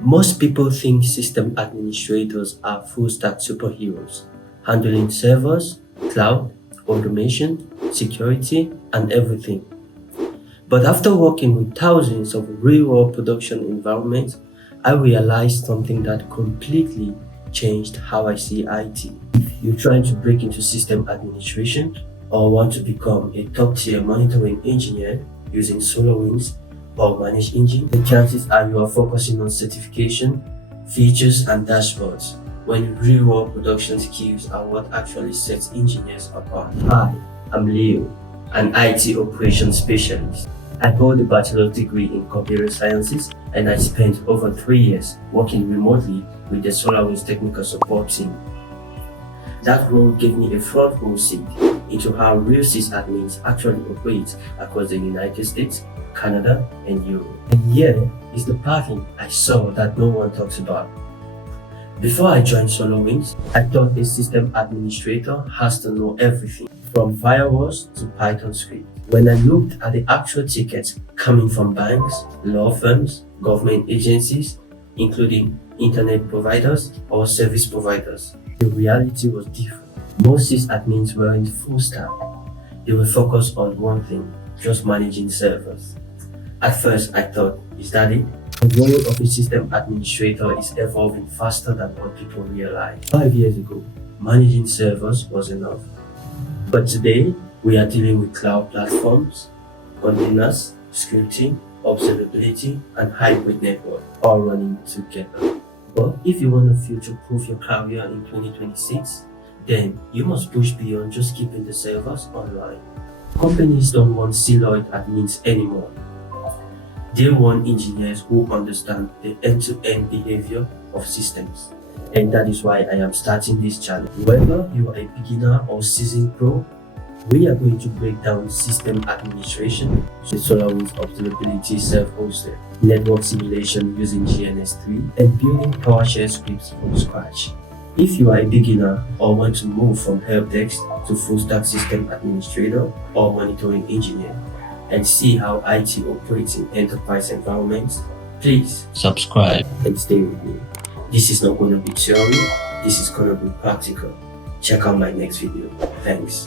Most people think system administrators are full-stack superheroes, handling servers, cloud, automation, security, and everything. But after working with thousands of real-world production environments, I realized something that completely changed how I see IT. If you're trying to break into system administration or want to become a top-tier monitoring engineer using SolarWinds or Managed Engine, the chances are you are focusing on certification, features, and dashboards, when real-world production skills are what actually sets engineers apart. Hi, I'm Leo, an IT operations specialist. I hold a bachelor's degree in computer sciences, and I spent over 3 years working remotely with the SolarWinds technical support team. That role gave me a front row seat into how real sysadmins actually operate across the United States, Canada, and Europe. And here is the pattern I saw that no one talks about. Before I joined SolarWinds, I thought a system administrator has to know everything, from firewalls to Python script. When I looked at the actual tickets coming from banks, law firms, government agencies, including internet providers or service providers, the reality was different. Most sysadmins weren't full stack. They were focused on one thing, just managing servers. At first, I thought, is that it? The role of a system administrator is evolving faster than what people realize. 5 years ago, managing servers was enough. But today, we are dealing with cloud platforms, containers, scripting, observability, and hybrid network all running together. But if you want to future-proof your career in 2026, then you must push beyond just keeping the servers online. Companies don't want siloed admins anymore. They want engineers who understand the end-to-end behavior of systems. And that is why I am starting this channel. Whether you are a beginner or seasoned pro, we are going to break down system administration, the SolarWinds Observability self-hosted, network simulation using GNS3, and building PowerShell scripts from scratch. If you are a beginner or want to move from helpdesk to full-stack system administrator or monitoring engineer, and see how IT operates in enterprise environments, please subscribe and stay with me. This is not going to be theory, this is going to be practical. Check out my next video. Thanks.